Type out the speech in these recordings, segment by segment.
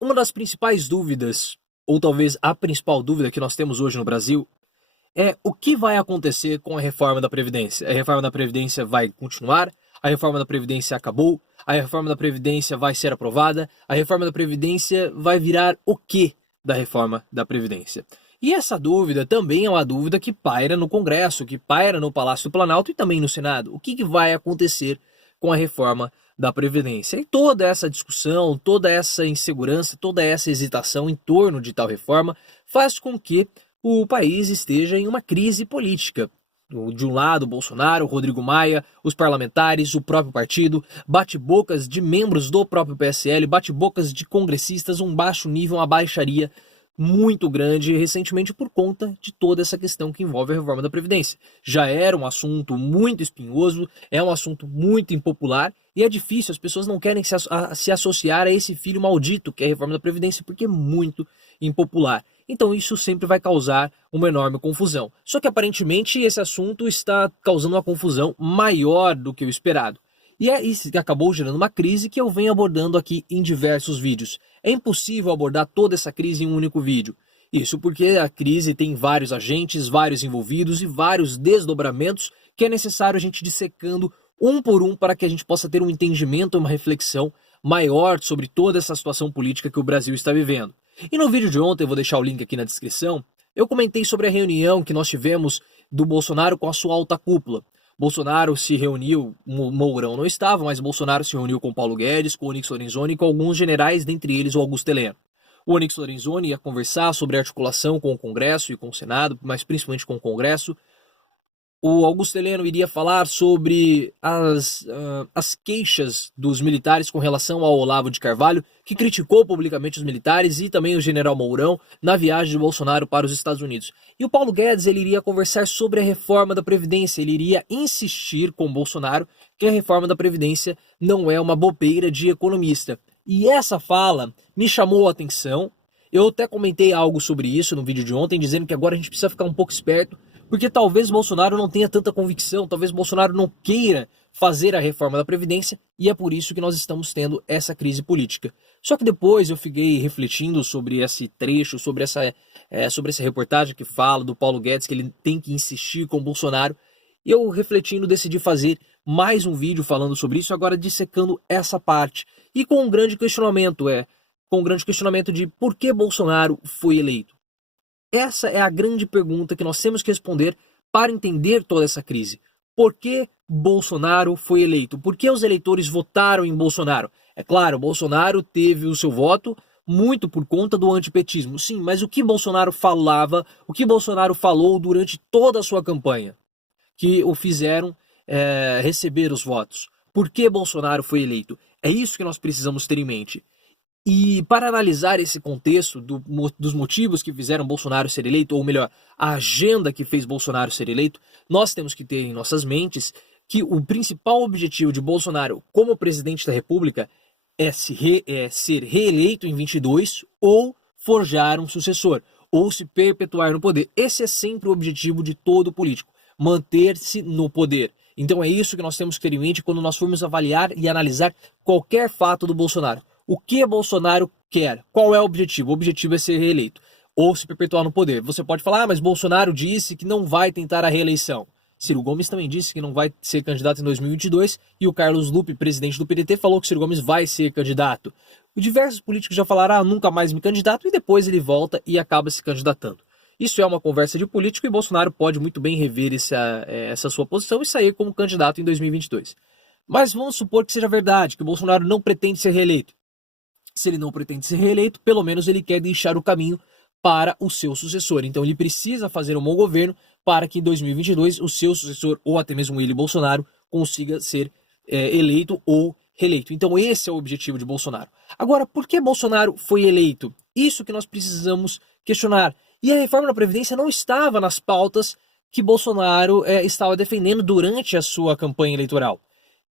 Uma das principais dúvidas, ou talvez a principal dúvida que nós temos hoje no Brasil, é o que vai acontecer com a reforma da Previdência. A reforma da Previdência vai continuar? A reforma da Previdência acabou? A reforma da Previdência vai ser aprovada? A reforma da Previdência vai virar o quê da reforma da Previdência? E essa dúvida também é uma dúvida que paira no Congresso, que paira no Palácio do Planalto e também no Senado. O que vai acontecer com a reforma da Previdência? E toda essa discussão, toda essa insegurança, toda essa hesitação em torno de tal reforma faz com que o país esteja em uma crise política. De um lado, Bolsonaro, Rodrigo Maia, os parlamentares, o próprio partido, bate-bocas de membros do próprio PSL, bate-bocas de congressistas, um baixo nível, uma baixaria muito grande recentemente por conta de toda essa questão que envolve a reforma da Previdência. Já era um assunto muito espinhoso, é um assunto muito impopular e é difícil, as pessoas não querem se associar a esse filho maldito que é a reforma da Previdência porque é muito impopular. Então isso sempre vai causar uma enorme confusão. Só que aparentemente esse assunto está causando uma confusão maior do que o esperado. E é isso que acabou gerando uma crise que eu venho abordando aqui em diversos vídeos. É impossível abordar toda essa crise em um único vídeo. Isso porque a crise tem vários agentes, vários envolvidos e vários desdobramentos que é necessário a gente dissecando um por um para que a gente possa ter um entendimento, uma reflexão maior sobre toda essa situação política que o Brasil está vivendo. E no vídeo de ontem, eu vou deixar o link aqui na descrição, eu comentei sobre a reunião que nós tivemos do Bolsonaro com a sua alta cúpula. Bolsonaro se reuniu, Mourão não estava, mas Bolsonaro se reuniu com Paulo Guedes, com Onyx Lorenzoni e com alguns generais, dentre eles o Augusto Heleno. O Onyx Lorenzoni ia conversar sobre a articulação com o Congresso e com o Senado, mas principalmente com o Congresso. O Augusto Heleno iria falar sobre as queixas dos militares com relação ao Olavo de Carvalho, que criticou publicamente os militares e também o general Mourão na viagem de Bolsonaro para os Estados Unidos. E o Paulo Guedes ele iria conversar sobre a reforma da Previdência, ele iria insistir com Bolsonaro que a reforma da Previdência não é uma bobeira de economista. E essa fala me chamou a atenção, eu até comentei algo sobre isso no vídeo de ontem, dizendo que agora a gente precisa ficar um pouco esperto, porque talvez Bolsonaro não tenha tanta convicção, talvez Bolsonaro não queira fazer a reforma da Previdência e é por isso que nós estamos tendo essa crise política. Só que depois eu fiquei refletindo sobre esse trecho, sobre essa reportagem que fala do Paulo Guedes, que ele tem que insistir com Bolsonaro, e eu refletindo decidi fazer mais um vídeo falando sobre isso, agora dissecando essa parte. E com um grande questionamento, de por que Bolsonaro foi eleito. Essa é a grande pergunta que nós temos que responder para entender toda essa crise. Por que Bolsonaro foi eleito? Por que os eleitores votaram em Bolsonaro? É claro, Bolsonaro teve o seu voto muito por conta do antipetismo. Sim, mas o que Bolsonaro falava, o que Bolsonaro falou durante toda a sua campanha, que o fizeram receber os votos? Por que Bolsonaro foi eleito? É isso que nós precisamos ter em mente. E para analisar esse contexto dos motivos que fizeram Bolsonaro ser eleito, ou melhor, a agenda que fez Bolsonaro ser eleito, nós temos que ter em nossas mentes que o principal objetivo de Bolsonaro como presidente da República é ser reeleito em 22 ou forjar um sucessor, ou se perpetuar no poder. Esse é sempre o objetivo de todo político, manter-se no poder. Então é isso que nós temos que ter em mente quando nós formos avaliar e analisar qualquer fato do Bolsonaro. O que Bolsonaro quer? Qual é o objetivo? O objetivo é ser reeleito ou se perpetuar no poder. Você pode falar, mas Bolsonaro disse que não vai tentar a reeleição. Ciro Gomes também disse que não vai ser candidato em 2022 e o Carlos Lupe, presidente do PDT, falou que Ciro Gomes vai ser candidato. Diversos políticos já falaram, nunca mais me candidato, e depois ele volta e acaba se candidatando. Isso é uma conversa de político e Bolsonaro pode muito bem rever essa sua posição e sair como candidato em 2022. Mas vamos supor que seja verdade, que o Bolsonaro não pretende ser reeleito. Se ele não pretende ser reeleito, pelo menos ele quer deixar o caminho para o seu sucessor. Então ele precisa fazer um bom governo para que em 2022 o seu sucessor, ou até mesmo ele, Bolsonaro, consiga ser eleito ou reeleito. Então esse é o objetivo de Bolsonaro. Agora, por que Bolsonaro foi eleito? Isso que nós precisamos questionar. E a reforma da Previdência não estava nas pautas que Bolsonaro estava defendendo durante a sua campanha eleitoral.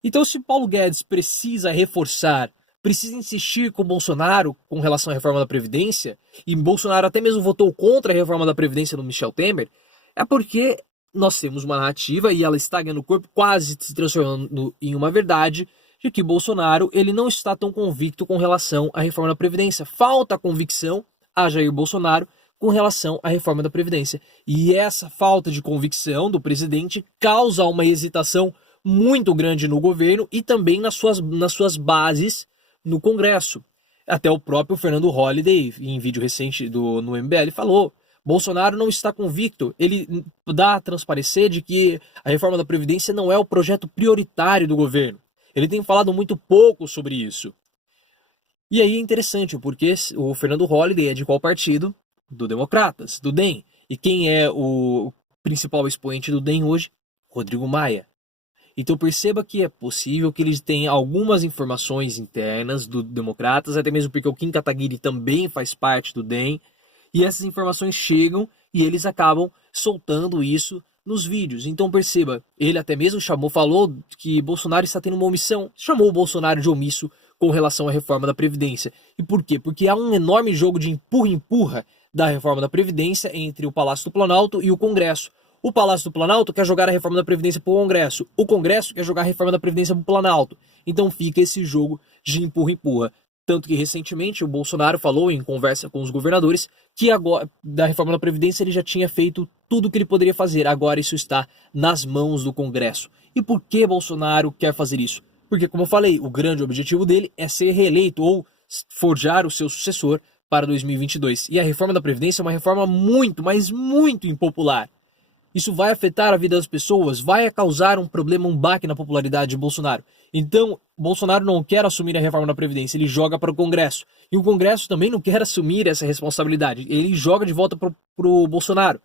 Então se Paulo Guedes precisa reforçar, precisa insistir com Bolsonaro com relação à reforma da Previdência, e Bolsonaro até mesmo votou contra a reforma da Previdência no Michel Temer, é porque nós temos uma narrativa e ela está ganhando corpo, quase se transformando em uma verdade, de que Bolsonaro ele não está tão convicto com relação à reforma da Previdência. Falta convicção a Jair Bolsonaro com relação à reforma da Previdência. E essa falta de convicção do presidente causa uma hesitação muito grande no governo e também nas suas bases no Congresso. Até o próprio Fernando Holliday, em vídeo recente no MBL, falou: Bolsonaro não está convicto. Ele dá a transparecer de que a reforma da Previdência não é o projeto prioritário do governo. Ele tem falado muito pouco sobre isso. E aí é interessante, porque o Fernando Holliday é de qual partido? Do Democratas, do DEM. E quem é o principal expoente do DEM hoje? Rodrigo Maia. Então perceba que é possível que eles tenham algumas informações internas do Democratas, até mesmo porque o Kim Kataguiri também faz parte do DEM, e essas informações chegam e eles acabam soltando isso nos vídeos. Então perceba, ele até mesmo falou que Bolsonaro está tendo uma omissão, chamou o Bolsonaro de omisso com relação à reforma da Previdência. E por quê? Porque há um enorme jogo de empurra-empurra da reforma da Previdência entre o Palácio do Planalto e o Congresso. O Palácio do Planalto quer jogar a reforma da Previdência para o Congresso. O Congresso quer jogar a reforma da Previdência para o Planalto. Então fica esse jogo de empurra-empurra. Tanto que recentemente o Bolsonaro falou em conversa com os governadores que agora, da reforma da Previdência, ele já tinha feito tudo o que ele poderia fazer. Agora isso está nas mãos do Congresso. E por que Bolsonaro quer fazer isso? Porque, como eu falei, o grande objetivo dele é ser reeleito ou forjar o seu sucessor para 2022. E a reforma da Previdência é uma reforma muito, mas muito impopular. Isso vai afetar a vida das pessoas, vai causar um problema, um baque na popularidade de Bolsonaro. Então, Bolsonaro não quer assumir a reforma da Previdência, ele joga para o Congresso. E o Congresso também não quer assumir essa responsabilidade, ele joga de volta para o Bolsonaro.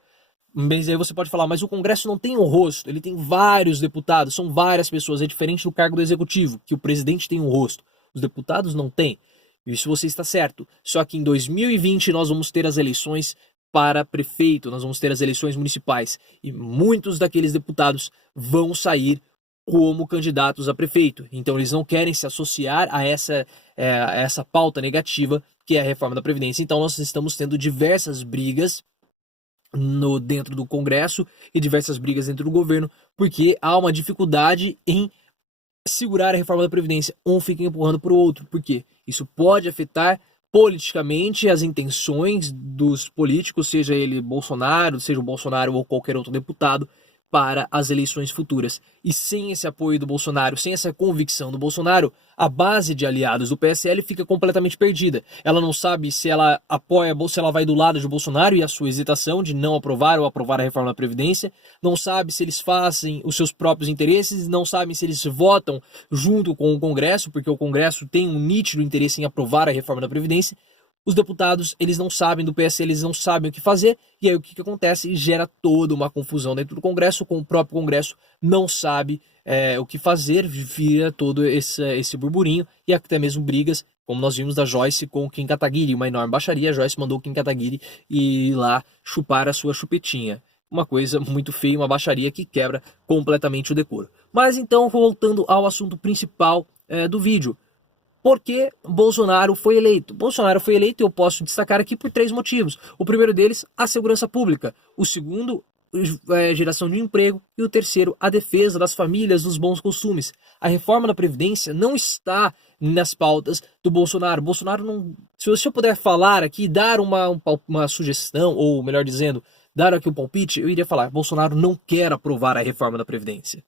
Mas aí você pode falar, mas o Congresso não tem um rosto, ele tem vários deputados, são várias pessoas, é diferente do cargo do Executivo, que o presidente tem um rosto, os deputados não têm. Isso você está certo. Só que em 2020 nós vamos ter as eleições para prefeito, nós vamos ter as eleições municipais e muitos daqueles deputados vão sair como candidatos a prefeito. Então eles não querem se associar a essa pauta negativa que é a reforma da Previdência. Então nós estamos tendo diversas brigas dentro do Congresso e diversas brigas dentro do governo, porque há uma dificuldade em segurar a reforma da Previdência. Um fica empurrando para o outro. Por quê? Isso pode afetar politicamente as intenções dos políticos, seja ele Bolsonaro, seja o Bolsonaro ou qualquer outro deputado, para as eleições futuras. E sem esse apoio do Bolsonaro, sem essa convicção do Bolsonaro, a base de aliados do PSL fica completamente perdida. Ela não sabe se ela apoia, se ela vai do lado de Bolsonaro e a sua hesitação de não aprovar ou aprovar a reforma da Previdência, não sabe se eles fazem os seus próprios interesses, não sabem se eles votam junto com o Congresso, porque o Congresso tem um nítido interesse em aprovar a reforma da Previdência. Os deputados, eles não sabem do PSL, eles não sabem o que fazer, e aí o que acontece? Gera toda uma confusão dentro do Congresso, com o próprio Congresso não sabe o que fazer, vira todo esse burburinho, e até mesmo brigas, como nós vimos da Joyce com o Kim Kataguiri, uma enorme baixaria. A Joyce mandou o Kim Kataguiri ir lá chupar a sua chupetinha. Uma coisa muito feia, uma baixaria que quebra completamente o decoro. Mas então, voltando ao assunto principal do vídeo. Por que Bolsonaro foi eleito? Bolsonaro foi eleito, eu posso destacar aqui por 3 motivos. O primeiro deles, a segurança pública. O segundo, geração de emprego. E o terceiro, a defesa das famílias, dos bons costumes. A reforma da Previdência não está nas pautas do Bolsonaro. Bolsonaro não... Se eu puder falar aqui, dar uma sugestão, ou melhor dizendo, dar aqui um palpite, eu iria falar, Bolsonaro não quer aprovar a reforma da Previdência.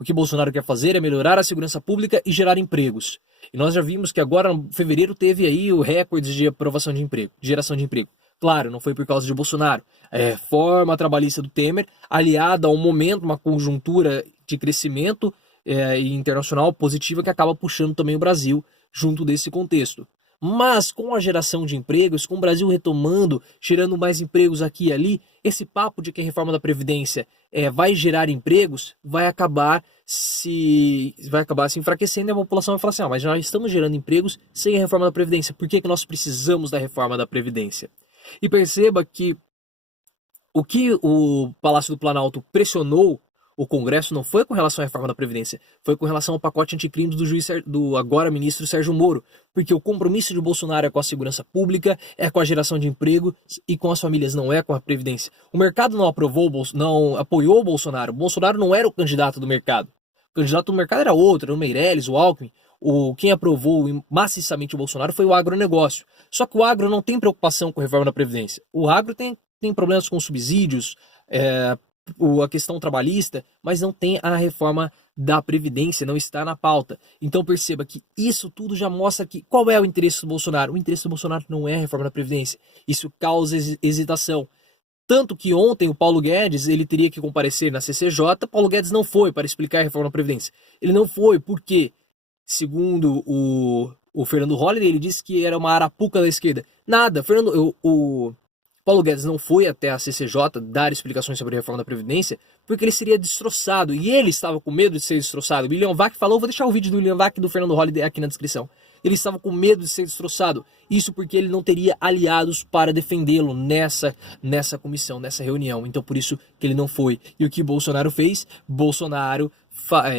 O que Bolsonaro quer fazer é melhorar a segurança pública e gerar empregos. E nós já vimos que agora, em fevereiro, teve aí o recorde de aprovação de emprego, de geração de emprego. Claro, não foi por causa de Bolsonaro. A reforma trabalhista do Temer, aliada a um momento, uma conjuntura de crescimento internacional positiva que acaba puxando também o Brasil junto desse contexto. Mas com a geração de empregos, com o Brasil retomando, gerando mais empregos aqui e ali, esse papo de que a reforma da Previdência vai gerar empregos vai acabar se enfraquecendo, e a população vai falar assim, mas já estamos gerando empregos sem a reforma da Previdência. Por que nós precisamos da reforma da Previdência? E perceba que o que o Palácio do Planalto pressionou o Congresso não foi com relação à reforma da Previdência, foi com relação ao pacote anticrimes do agora ministro Sérgio Moro, porque o compromisso de Bolsonaro é com a segurança pública, é com a geração de emprego e com as famílias, não é com a Previdência. O mercado não apoiou o Bolsonaro. Bolsonaro não era o candidato do mercado. candidato no mercado era outro, era o Meirelles, o Alckmin. Quem aprovou maciçamente o Bolsonaro foi o agronegócio. Só que o agro não tem preocupação com a reforma da Previdência. O agro tem problemas com subsídios, a questão trabalhista, mas não tem a reforma da Previdência, não está na pauta. Então perceba que isso tudo já mostra que qual é o interesse do Bolsonaro. O interesse do Bolsonaro não é a reforma da Previdência. Isso causa hesitação. Tanto que ontem o Paulo Guedes ele teria que comparecer na CCJ, Paulo Guedes não foi para explicar a reforma da Previdência. Ele não foi porque, segundo o Fernando Holliday, ele disse que era uma arapuca da esquerda. Nada, o Paulo Guedes não foi até a CCJ dar explicações sobre a reforma da Previdência porque ele seria destroçado. E ele estava com medo de ser destroçado. O William Vac falou, vou deixar o vídeo do William Vac e do Fernando Holliday aqui na descrição. Ele estava com medo de ser destroçado. Isso porque ele não teria aliados para defendê-lo nessa comissão, nessa reunião. Então por isso que ele não foi. E o que Bolsonaro fez? Bolsonaro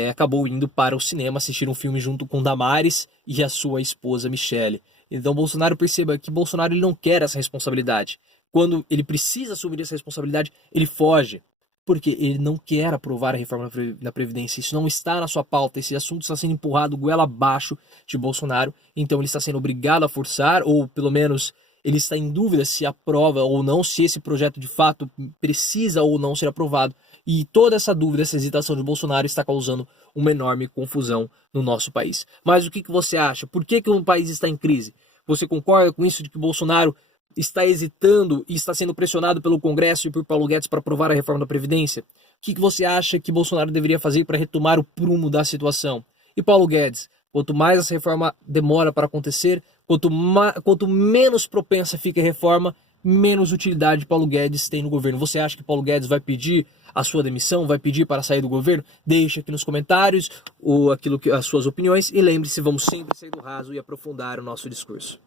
acabou indo para o cinema assistir um filme junto com Damares e a sua esposa Michele. Então Bolsonaro, perceba que Bolsonaro ele não quer essa responsabilidade. Quando ele precisa assumir essa responsabilidade, ele foge. Porque ele não quer aprovar a reforma da Previdência. Isso não está na sua pauta. Esse assunto está sendo empurrado goela abaixo de Bolsonaro. Então ele está sendo obrigado a forçar, ou pelo menos ele está em dúvida se aprova ou não, se esse projeto de fato precisa ou não ser aprovado. E toda essa dúvida, essa hesitação de Bolsonaro está causando uma enorme confusão no nosso país. Mas o que você acha? Por que o país está em crise? Você concorda com isso de que Bolsonaro está hesitando e está sendo pressionado pelo Congresso e por Paulo Guedes para aprovar a reforma da Previdência? O que você acha que Bolsonaro deveria fazer para retomar o prumo da situação? E Paulo Guedes, quanto mais essa reforma demora para acontecer, quanto menos propensa fica a reforma, menos utilidade Paulo Guedes tem no governo. Você acha que Paulo Guedes vai pedir a sua demissão, vai pedir para sair do governo? Deixe aqui nos comentários as suas opiniões e lembre-se, vamos sempre sair do raso e aprofundar o nosso discurso.